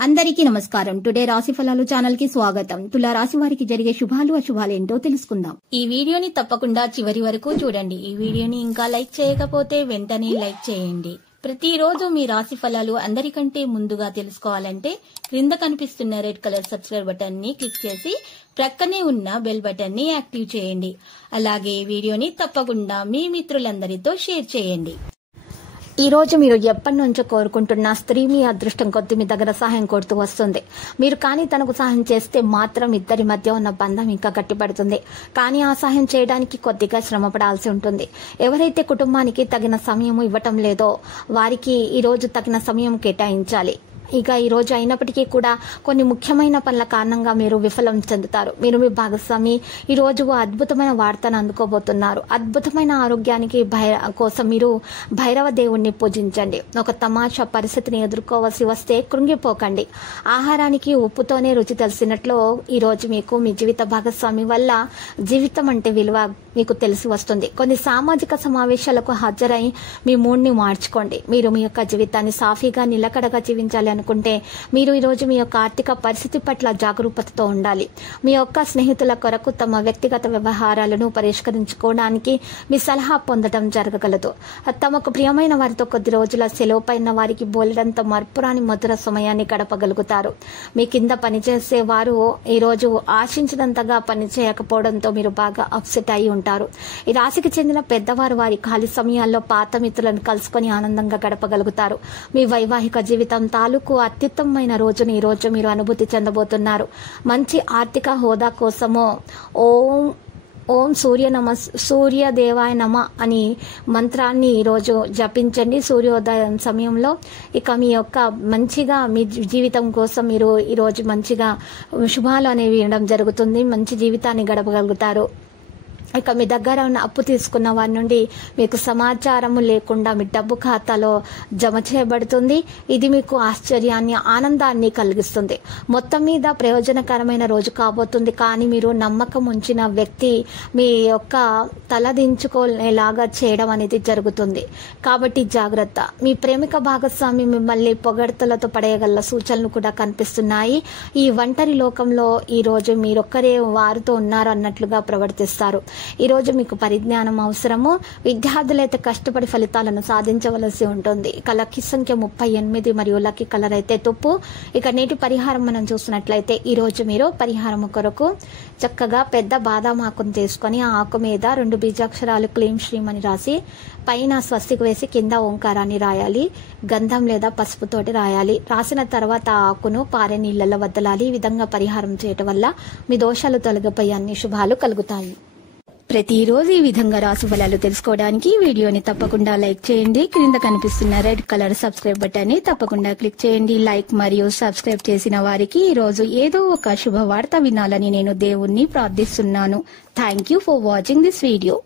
అందరికీ నమస్కారం. టుడే రాశి ఫలాలు ఛానల్ కి స్వాగతం. తులా రాశి వారికి జరిగే శుభాలు అశుభాలు ఏంటో తెలుసుకుందాం. ఈ వీడియోని తప్పకుండా చివరి వరకు చూడండి. ఈ వీడియోని ఇంకా లైక్ చేయకపోతే వెంటనే లైక్ చేయండి. ప్రతిరోజు మీ రాశి ఫలాలు అందరికంటే ముందుగా తెలుసుకోవాలంటే క్రింద కనిపిస్తున్న రెడ్ కలర్ సబ్స్క్రైబ్ బటన్ ని క్లిక్ చేసి ప్రక్కనే ఉన్న బెల్ బటన్ ని యాక్టివ్ చేయండి. అలాగే వీడియోని తప్పకుండా మీ మిత్రులందరితో షేర్ చేయండి. ఈ రోజు మీరు ఎప్పటి నుంచో కోరుకుంటున్న స్త్రీ మీ అదృష్టం కొద్ది మీ దగ్గర సహాయం కోరుతూ వస్తుంది. మీరు కానీ తనకు సహాయం చేస్తే మాత్రం ఇద్దరి మధ్య ఉన్న బంధం ఇంకా గట్టిపడుతుంది. కానీ ఆ సహాయం చేయడానికి కొద్దిగా శ్రమ పడాల్సి ఉంటుంది. ఎవరైతే కుటుంబానికి తగిన సమయం ఇవ్వటం లేదో వారికి ఈ రోజు తగిన సమయం కేటాయించాలి. ఇక ఈ రోజు అయినప్పటికీ కూడా కొన్ని ముఖ్యమైన పనుల కారణంగా మీరు విఫలం చెందుతారు. మీరు మీ భాగస్వామి ఈ రోజు అద్భుతమైన వార్తను అందుకోబోతున్నారు. అద్భుతమైన ఆరోగ్యానికి కోసం మీరు భైరవ దేవుణ్ణి పూజించండి. ఒక తమాషా పరిస్థితిని ఎదుర్కోవాల్సి వస్తే కృంగిపోకండి. ఆహారానికి ఉప్పుతోనే రుచి తెలిసినట్లు ఈ రోజు మీకు మీ జీవిత భాగస్వామి వల్ల జీవితం అంటే విలువ మీకు తెలిసి వస్తుంది. కొన్ని సామాజిక సమావేశాలకు హాజరై మీ మూడ్ని మార్చుకోండి. మీరు మీ యొక్క జీవితాన్ని సాఫీగా నిలకడగా జీవించాలి అనుకుంటే మీరు ఈ రోజు మీ యొక్క ఆర్థిక పరిస్థితి పట్ల జాగరూకతతో ఉండాలి. మీ యొక్క స్నేహితుల కొరకు తమ వ్యక్తిగత వ్యవహారాలను పరిష్కరించుకోవడానికి మీ సలహా పొందడం జరగగలదు. తమకు ప్రియమైన వారితో కొద్ది రోజుల సెలవు పైన వారికి బోలెడంత మర్పురాని మధుర సమయాన్ని గడపగలుగుతారు. మీ కింద పనిచేసే వారు ఈ రోజు ఆశించినంతగా పనిచేయకపోవడంతో మీరు బాగా అప్సెట్ అయి ఉంటారు. ఈ రాశికి చెందిన పెద్దవారు వారి ఖాళీ సమయాల్లో పాత మిత్రులను కలుసుకొని ఆనందంగా గడపగలుగుతారు. మీ వైవాహిక జీవితం తాలూకు అత్యుత్తమమైన రోజుని ఈ రోజు మీరు అనుభూతి చెందబోతున్నారు. మంచి ఆర్థిక హోదా కోసము ఓం సూర్యదేవాయ నమ అని మంత్రాన్ని ఈరోజు జపించండి సూర్యోదయం సమయంలో. ఇక మీ యొక్క మంచిగా మీ జీవితం కోసం మీరు ఈరోజు మంచిగా శుభాలు అనేవి వినడం జరుగుతుంది. మంచి జీవితాన్ని గడపగలుగుతారు. ఇక మీ దగ్గర ఉన్న అప్పు తీసుకున్న వారి నుండి మీకు సమాచారము లేకుండా మీ డబ్బు ఖాతాలో జమ చేయబడుతుంది. ఇది మీకు ఆశ్చర్యాన్ని ఆనందాన్ని కలిగిస్తుంది. మొత్తం మీద ప్రయోజనకరమైన రోజు కాబోతుంది. కానీ మీరు నమ్మకం ఉంచిన వ్యక్తి మీ యొక్క తలదించుకునేలాగా చేయడం అనేది జరుగుతుంది. కాబట్టి జాగ్రత్త. మీ ప్రేమిక భాగస్వామి మిమ్మల్ని పొగడ్తలతో పడేయగల సూచనలు కూడా కనిపిస్తున్నాయి. ఈ ఒంటరి లోకంలో ఈ రోజు మీరొక్కరే వారితో ఉన్నారు అన్నట్లుగా ప్రవర్తిస్తారు. ఈ రోజు మీకు పరిజ్ఞానం అవసరము. విద్యార్థులైతే కష్టపడి ఫలితాలను సాధించవలసి ఉంటుంది. ఇక లక్కీ సంఖ్య 38 మరియు లక్కీ కలర్ అయితే తుప్పు. ఇక నేటి పరిహారం మనం చూసినట్లయితే ఈ రోజు మీరు పరిహారం కొరకు చక్కగా పెద్ద బాదాం ఆకును తీసుకొని ఆ ఆకు మీద 2 బీజాక్షరాలు క్లీం శ్రీం అని రాసి పైన స్వస్తికి వేసి కింద ఓంకారాన్ని రాయాలి. గంధం లేదా పసుపుతోటి రాయాలి. రాసిన తర్వాత ఆ ఆకును పారే నీళ్లలో వదలాలి. ఈ విధంగా పరిహారం చేయటం వల్ల మీ దోషాలు తొలగిపోయి అన్ని శుభాలు కలుగుతాయి. ప్రతిరోజు ఈ విధంగా రాశి ఫలాలు తెలుసుకోవడానికి వీడియోని తప్పకుండా లైక్ చేయండి. క్రింద కనిపిస్తున్న రెడ్ కలర్ సబ్స్క్రైబ్ బటన్ ని తప్పకుండా క్లిక్ చేయండి. లైక్ మరియు సబ్స్క్రైబ్ చేసిన వారికి ఈ రోజు ఏదో ఒక శుభవార్త వినాలని నేను దేవుణ్ణి ప్రార్థిస్తున్నాను. Thank you for watching this video.